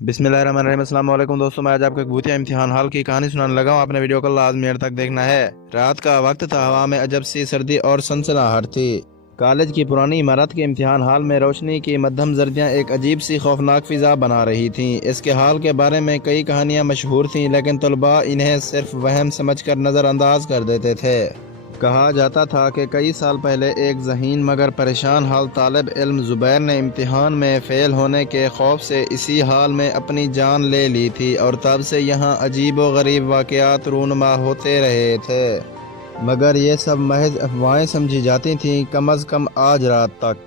बिस्मिल्लाहिर्रहमानिर्रहीम। अस्सलाम वालेकुम दोस्तों, मैं आज आपको एक भूतिया इम्तिहान हाल की कहानी सुनाने लगा हूँ। आपने वीडियो को लाजमी एंड तक देखना है। रात का वक्त था, हवा में अजब सी सर्दी और सनसनाहट थी। कॉलेज की पुरानी इमारत के इम्तिहान हाल में रोशनी की मध्यम जर्दियाँ एक अजीब सी खौफनाक फिजा बना रही थीं। इसके हाल के बारे में कई कहानियाँ मशहूर थीं, लेकिन तलबा इन्हें सिर्फ वहम समझकर नज़रअंदाज कर देते थे। कहा जाता था कि कई साल पहले एक ज़हीन मगर परेशान हाल तालिब इल्म ज़ुबैर ने इम्तिहान में फ़ेल होने के खौफ से इसी हाल में अपनी जान ले ली थी, और तब से यहाँ अजीब व गरीब वाक़यात रूनुमा होते रहे थे। मगर ये सब महज अफवाहें समझी जाती थीं, कम अज़ कम आज रात तक।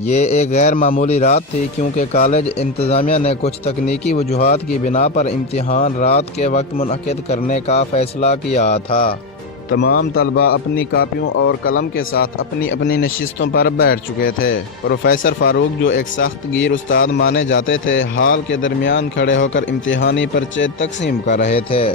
ये एक गैर मामूली रात थी, क्योंकि कॉलेज इंतज़ामिया ने कुछ तकनीकी वजूहात की बिना पर इम्तिहान रात के वक्त मुनअक़िद करने का फ़ैसला किया था। तमाम तलबा अपनी कापियों और कलम के साथ अपनी अपनी नशिस्तों पर बैठ चुके थे। प्रोफेसर फ़ारूक, जो एक सख्त गिर उस्ताद माने जाते थे, हाल के दरमियान खड़े होकर इम्तिहानी पर्चे तकसीम कर रहे थे।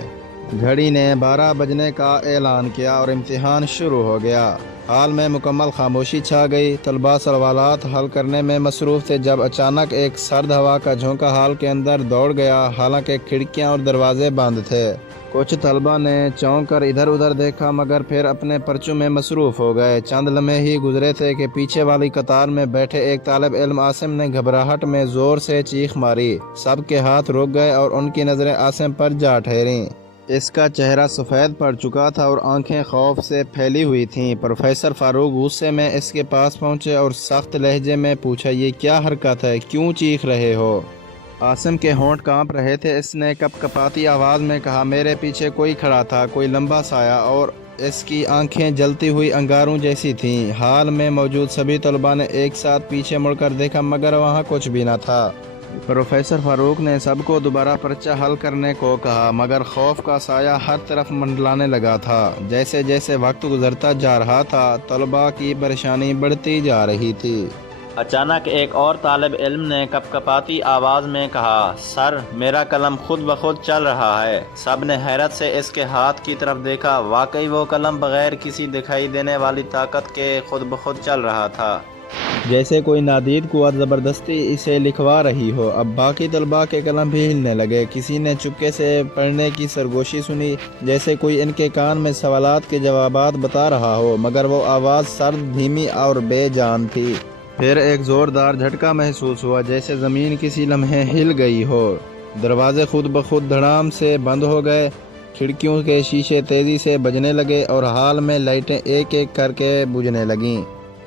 घड़ी ने 12 बजने का ऐलान किया और इम्तिहान शुरू हो गया। हाल में मुकम्मल खामोशी छा गई। तलबा सवालात हल करने में मसरूफ़ थे, जब अचानक एक सर्द हवा का झोंका हाल के अंदर दौड़ गया। हालांकि खिड़कियां और दरवाजे बंद थे। कुछ तलबा ने चौंक कर इधर उधर देखा, मगर फिर अपने पर्चों में मसरूफ़ हो गए। चंद लम्हे ही गुजरे थे कि पीछे वाली कतार में बैठे एक तालिब इल्म आसिम ने घबराहट में ज़ोर से चीख मारी। सबके हाथ रुक गए और उनकी नज़रें आसिम पर जा ठहरीं। इसका चेहरा सफ़ेद पड़ चुका था और आंखें खौफ से फैली हुई थीं। प्रोफेसर फ़ारूक गुस्से में इसके पास पहुंचे और सख्त लहजे में पूछा, ये क्या हरकत है, क्यों चीख रहे हो? आसिम के होंठ कांप रहे थे। इसने कपकपाती आवाज़ में कहा, मेरे पीछे कोई खड़ा था, कोई लंबा साया, और इसकी आंखें जलती हुई अंगारों जैसी थीं। हाल में मौजूद सभी तलबा ने एक साथ पीछे मुड़कर देखा, मगर वहाँ कुछ भी न था। प्रोफेसर फ़ारूक ने सबको दोबारा पर्चा हल करने को कहा, मगर खौफ का साया हर तरफ मंडलाने लगा था। जैसे जैसे वक्त गुजरता जा रहा था, तलबा की परेशानी बढ़ती जा रही थी। अचानक एक और तालिब इल्म ने कपकपाती आवाज़ में कहा, सर, मेरा कलम खुद ब खुद चल रहा है। सब ने हैरत से इसके हाथ की तरफ देखा। वाकई वो कलम बगैर किसी दिखाई देने वाली ताकत के खुद ब खुद चल रहा था, जैसे कोई नादीद कुव्वत ज़बरदस्ती इसे लिखवा रही हो। अब बाकी तलबा के कलम भी हिलने लगे। किसी ने चुपके से पढ़ने की सरगोशी सुनी, जैसे कोई इनके कान में सवालात के जवाबात बता रहा हो, मगर वो आवाज़ सर्द, धीमी और बेजान थी। फिर एक ज़ोरदार झटका महसूस हुआ, जैसे ज़मीन किसी लम्हे हिल गई हो। दरवाजे खुद ब खुद धड़ाम से बंद हो गए। खिड़कियों के शीशे तेज़ी से बजने लगे और हाल में लाइटें एक एक करके बुझने लगीं।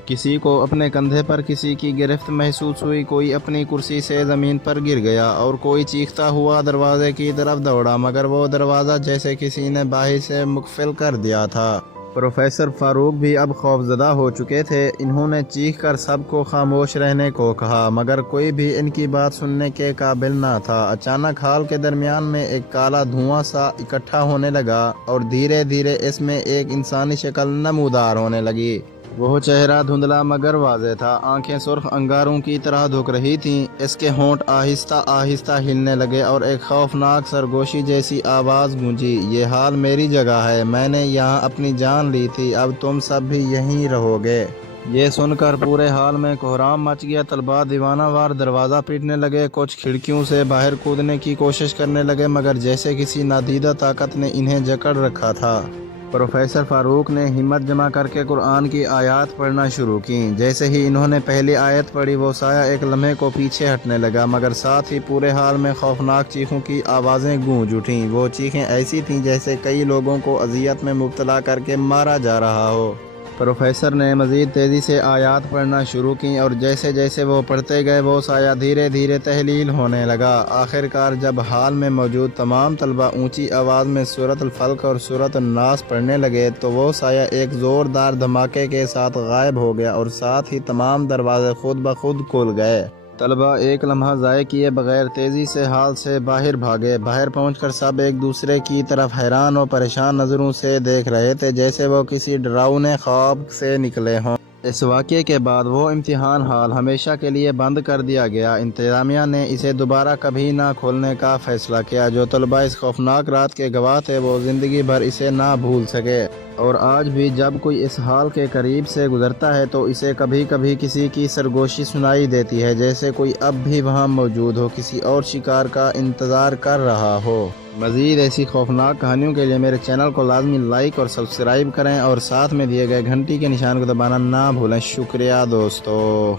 किसी को अपने कंधे पर किसी की गिरफ्त महसूस हुई। कोई अपनी कुर्सी से ज़मीन पर गिर गया और कोई चीखता हुआ दरवाजे की तरफ दौड़ा, मगर वो दरवाज़ा जैसे किसी ने बाहर से मुक़फ़िल कर दिया था। प्रोफेसर फ़ारूक भी अब खौफज़दा हो चुके थे। इन्होंने चीख कर सबको खामोश रहने को कहा, मगर कोई भी इनकी बात सुनने के काबिल ना था। अचानक हाल के दरमियान में एक काला धुआं सा इकट्ठा होने लगा और धीरे धीरे इसमें एक इंसानी शक्ल नमूदार होने लगी। वो चेहरा धुंधला मगर वाज़ेह था। आंखें सुर्ख अंगारों की तरह धुक रही थीं। इसके होंठ आहिस्ता आहिस्ता हिलने लगे और एक खौफनाक सरगोशी जैसी आवाज़ गूंजी, ये हाल मेरी जगह है, मैंने यहाँ अपनी जान ली थी, अब तुम सब भी यहीं रहोगे। ये सुनकर पूरे हाल में कोहराम मच गया। तलबा दीवाना वार दरवाज़ा पीटने लगे। कुछ खिड़कियों से बाहर कूदने की कोशिश करने लगे, मगर जैसे किसी नादीदा ताकत ने इन्हें जकड़ रखा था। प्रोफेसर फ़ारूक ने हिम्मत जमा करके कुरान की आयत पढ़ना शुरू की। जैसे ही इन्होंने पहली आयत पढ़ी, वो साया एक लम्हे को पीछे हटने लगा, मगर साथ ही पूरे हाल में खौफनाक चीखों की आवाज़ें गूंज उठीं। वो चीखें ऐसी थीं जैसे कई लोगों को अजियत में मुब्तला करके मारा जा रहा हो। प्रोफेसर ने मज़ीद तेज़ी से आयत पढ़ना शुरू की और जैसे जैसे वो पढ़ते गए, वो साया धीरे धीरे तहलील होने लगा। आखिरकार जब हाल में मौजूद तमाम तलबा ऊंची आवाज़ में सूरत अल फल्क और सूरत अन नास पढ़ने लगे, तो वो साया एक ज़ोरदार धमाके के साथ गायब हो गया और साथ ही तमाम दरवाजे खुद ब खुद खुल गए। तलबा एक लम्हा ज़ाय किए बगैर तेज़ी से हाल से बाहर भागे। बाहर पहुंचकर सब एक दूसरे की तरफ हैरान और परेशान नज़रों से देख रहे थे, जैसे वो किसी डरावने ख्वाब से निकले हों। इस वाक़ये के बाद वो इम्तिहान हॉल हमेशा के लिए बंद कर दिया गया। इंतज़ामिया ने इसे दोबारा कभी ना खोलने का फ़ैसला किया। जो तलबा इस खौफनाक रात के गवाह थे वो ज़िंदगी भर इसे ना भूल सके। और आज भी जब कोई इस हॉल के करीब से गुज़रता है तो इसे कभी कभी किसी की सरगोशी सुनाई देती है, जैसे कोई अब भी वहाँ मौजूद हो, किसी और शिकार का इंतज़ार कर रहा हो। मज़ीद ऐसी खौफनाक कहानियों के लिए मेरे चैनल को लाजमी लाइक और सब्सक्राइब करें और साथ में दिए गए घंटी के निशान को दबाना ना भूलें। शुक्रिया दोस्तों।